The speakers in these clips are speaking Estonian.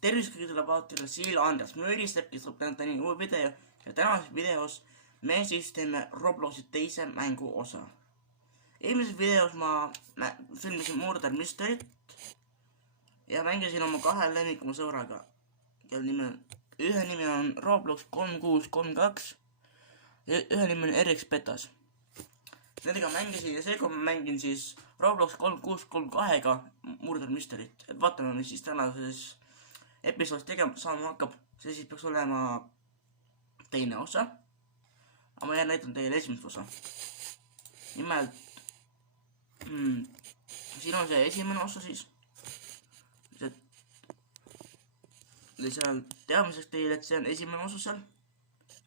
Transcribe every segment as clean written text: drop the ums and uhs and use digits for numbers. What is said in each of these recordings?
Tervist kõigile vaatajatele, Siil Andres Mööristab, kes tuleb täna uue video ja tänases videos me siis teeme Robloxi teise mängu osa. Eelmises videos ma filmisin Murder Mystery't ja mängisin oma kahe lemmikuma sõbraga, kelle nimi on, ühe nimi on Roblox 3632 ja ühe nimi on RX Betas. Nendega mängisin ja seega ma mängin siis Roblox 3632-ga Murder Mystery't, et vaatame, mis siis tänases episoodis tegema saama hakkab. See siis peaks olema teine osa, aga ma näitan teile esimest osa. Nimelt siin on see esimene osa siis, lihtsalt teadmiseks teile, et see on esimene osa seal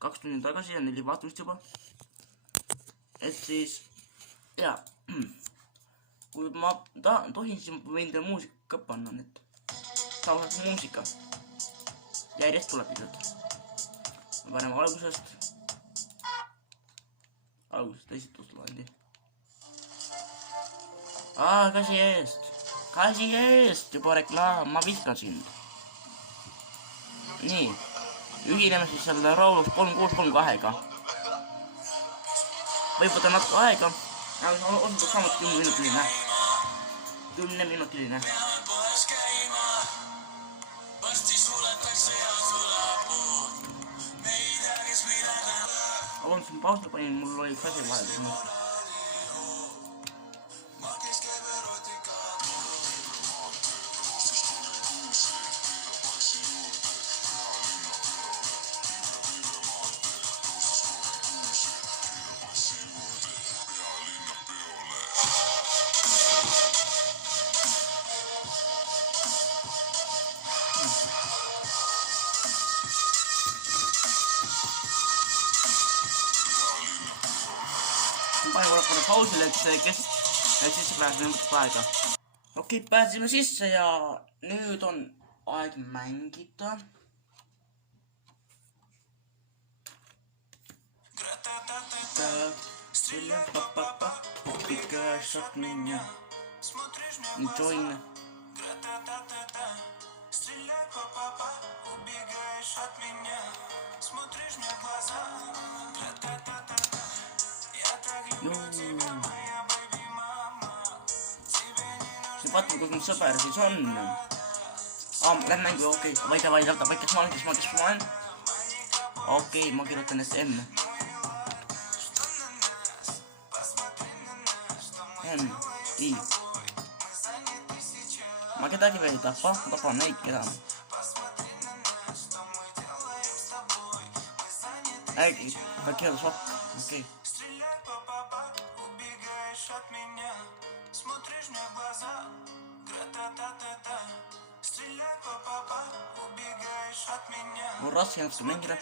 2 tundi tagasi ja 4 vaatamist juba. Et siis ja kui ma tohin, siis ma võin teile muusika panna, et saavutaks muusika järjest tuleb ilmselt. Me paneme algusest esitluslandi. Kasi eest, juba reklaam, ma vihkan sind. Nii, ühineme siis selle Roblox 3632-ga. Võib võtta natuke aega, aga osutub samuti 10 minutiline. Olen pausta panin, mul oli üks asi vahel. Panin korra pausile, et sisse pääseme mõttes aega. Okei, pääsime sisse ja nüüd on aeg mängida. Join. Vaatame, kus mul sõber siis on. Lähme mängu, okei. Vaida, kes ma olen. Okei, ma kirjutan SM. I. Ma kedagi veel ei tapa, ma tapan neid kedagi. Aga kill swap, okei. Mul raske natuke mängida.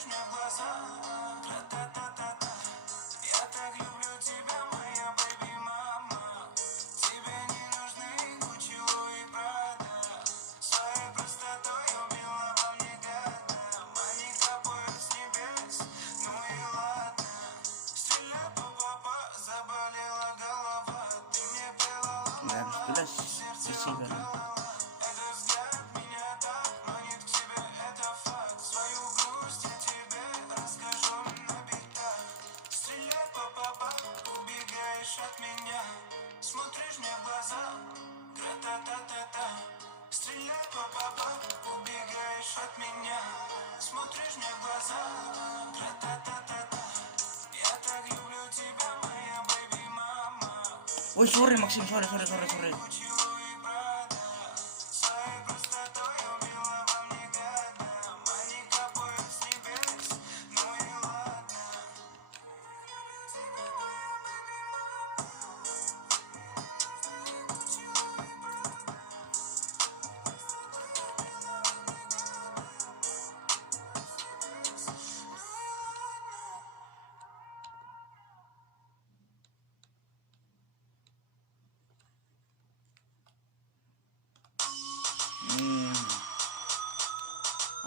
Läheb üles, kes siin peal on. Ой, sorry, Максим, sorry.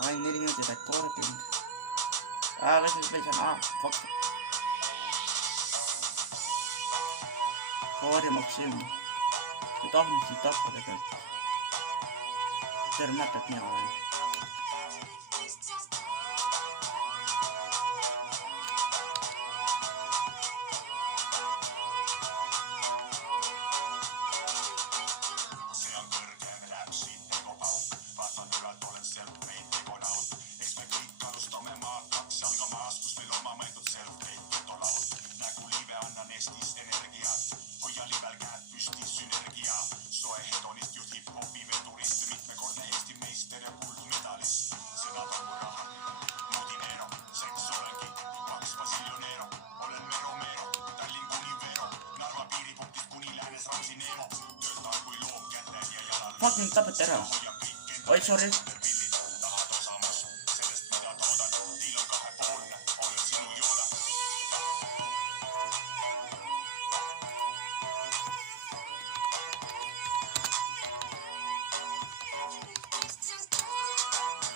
Ai, 4 minutit recording. Kas nüüd veel saan? Fuck. Sorry, Maksim. Kui tahtnud siit tappa tegelikult. Terve mäpet mina olen. fuck, mind tapeti ära. Oi, sorry.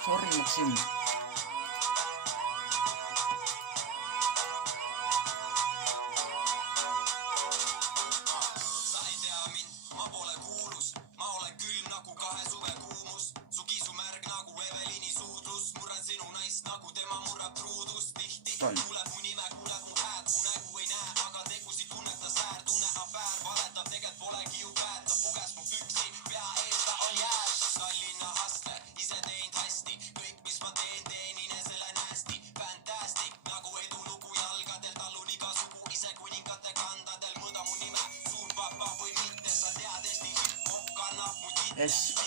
Sorry, Maksim. Yes.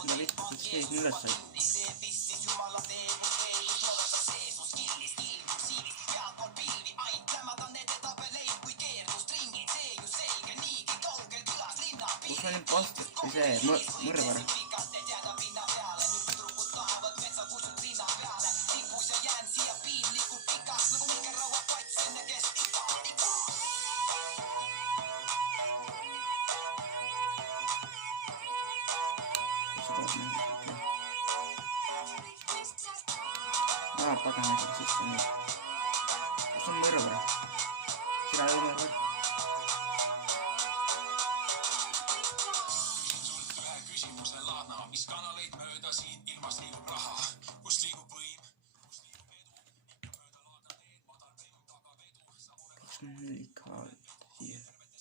No vittu, sit keegi üles sai. Kus on imposter? Või see mõrvar? Pagana seal sisse nii. Kus on mõrvar? Sina ei ole mõrvar?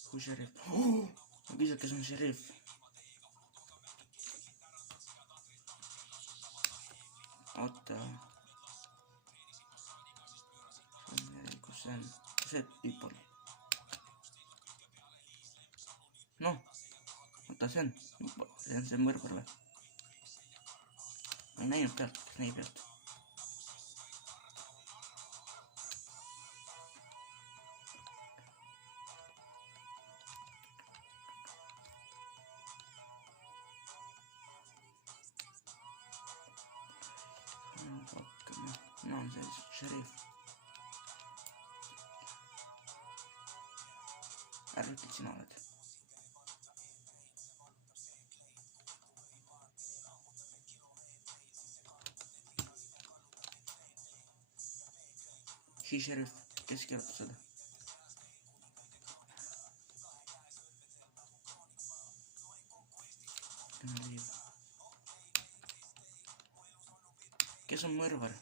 Kui šerif. Ma küsisin, kes on šerif. Oota. Kus see on? Kus see people? Noh. Oota, see on see mõrvar või? Ma ei näinud pealt, kes näi pealt. No on see šerif. Ära ütle, et sina oled. Šerif, kes kirjutab seda? Kes on mõrvar?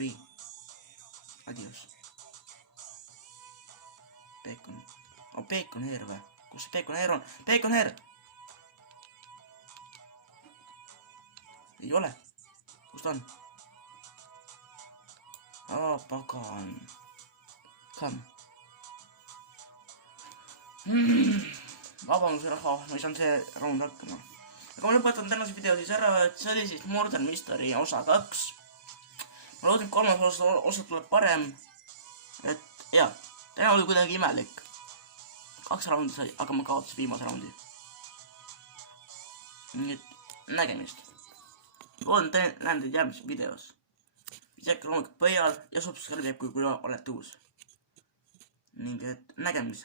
B. Adios. Bacon. Oh, Bacon Hair või? Kus see Bacon Hair on? Bacon Hair! Ei ole. Kus ta on? Pagan. Come. Vabanduse raha, ma ei saanud see raund hakkama. Aga ma lõpetan tänase video siis ära, et see oli siis Murder Mystery osa 2. Ma loodan, et kolmas osa tuleb parem. Et jaa, täna oli kuidagi imelik. 2 raundi sai, aga ma kaotasin viimase raundi. Nii et nägemist. Loodan, et näen teid järgmises videos. Visake loomulikult põhjal ja subscribe, kui olete uus. Ning et nägemist.